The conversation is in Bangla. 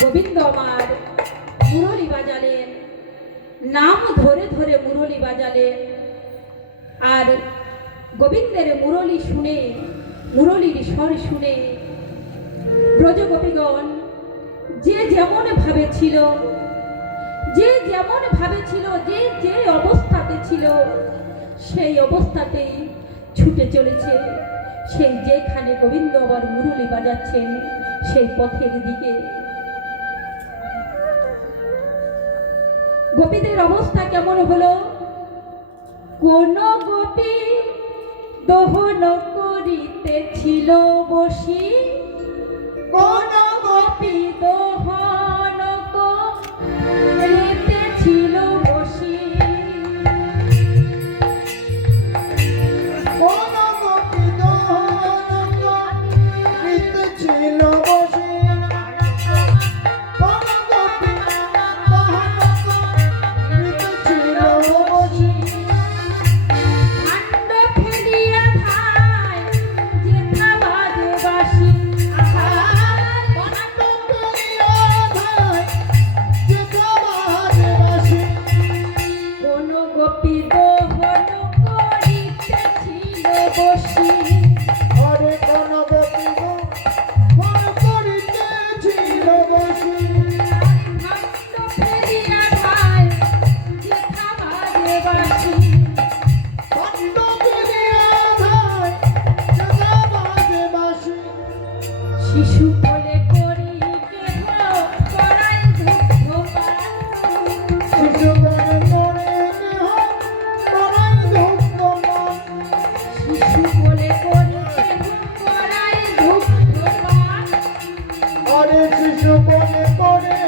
গোবিন্দ আমার মুরলি বাজালেন, নাম ধরে ধরে মুরলি বাজালেন। আর গোবিন্দের মুরলি শুনে, মুরলির স্বর শুনে ব্রজগোপীগণ যে যেমন ভাবে ছিল, যে যেমন ভাবে ছিল, যে যে অবস্থাতে ছিল সেই অবস্থাতেই ছুটে চলেছে। সেই যেখানে গোবিন্দ আবার মুরলি বাজাচ্ছেন সেই পথের দিকে। গোপীদের অবস্থা কেমন হলো? কোন গোপী দহন করিতেছিল বসি, কোন গোপী দহন করিতেছিল বসি, কোন গোপী দহন করিতেছিল বসি, কোন গোপী দহন করিতেছিল বসি। কাণ্ড ফেলিয়া ধায় যেথা বাজে বাঁশি, কাণ্ড ফেলিয়া ধায় যেথা বাজে বাঁশি। কোন গোপী দহন করিতেছিল বসি, আরে কোন গোপী দহন করিতেছিল বসি। কাণ্ড ফেলিয়া ধায় যেথা বাজে বাঁশি। কাণ্ড ফেলিয়া ধায় যেথা বাজে বাঁশি। শিশু কোলে করি কেহ করাই ধূপপান, শিশু মনে মনে কেহ করাই ধূপপান। শিশু কোলে করি কেহ করাই ধূপপান। আরে শিশু মনে করে